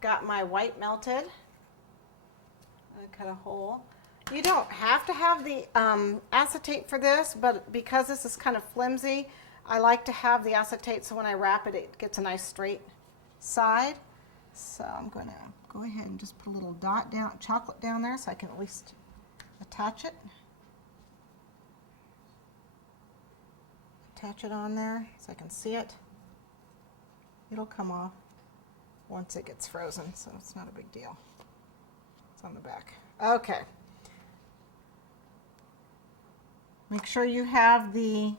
got my white melted. I cut a hole. You don't have to have the acetate for this, but because this is kind of flimsy, I like to have the acetate so when I wrap it, it gets a nice straight side. So I'm going to go ahead and just put a little dot down, chocolate down there so I can at least attach it. Attach it on there so I can see it. It'll come off once it gets frozen, so it's not a big deal. It's on the back. Okay. Make sure you have the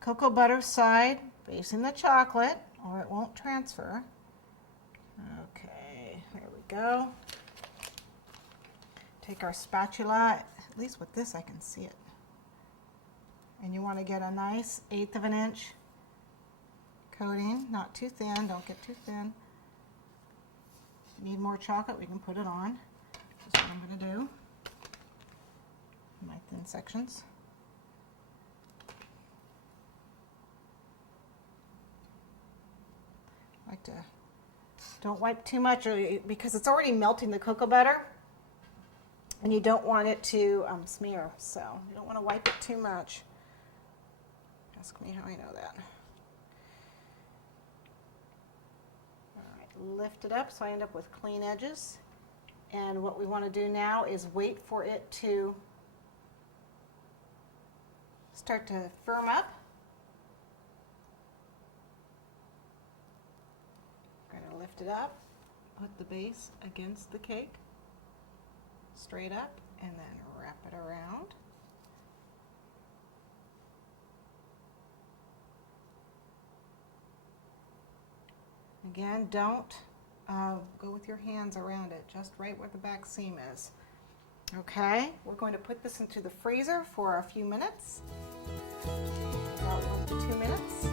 cocoa butter side facing the chocolate or it won't transfer. Okay, there we go. Take our spatula, at least with this I can see it. And you want to get a nice 1/8 of an inch coating, not too thin, don't get too thin. If you need more chocolate, we can put it on. That's what I'm going to do. My thin sections. I like to, don't wipe too much because it's already melting the cocoa butter and you don't want it to smear, so you don't want to wipe it too much. Ask me how I know that. All right, lift it up so I end up with clean edges. And what we want to do now is wait for it to start to firm up. We're going to lift it up, put the base against the cake, straight up, and then wrap it around. Again, don't go with your hands around it, just right where the back seam is. Okay, we're going to put this into the freezer for a few minutes, about 1 to 2 minutes.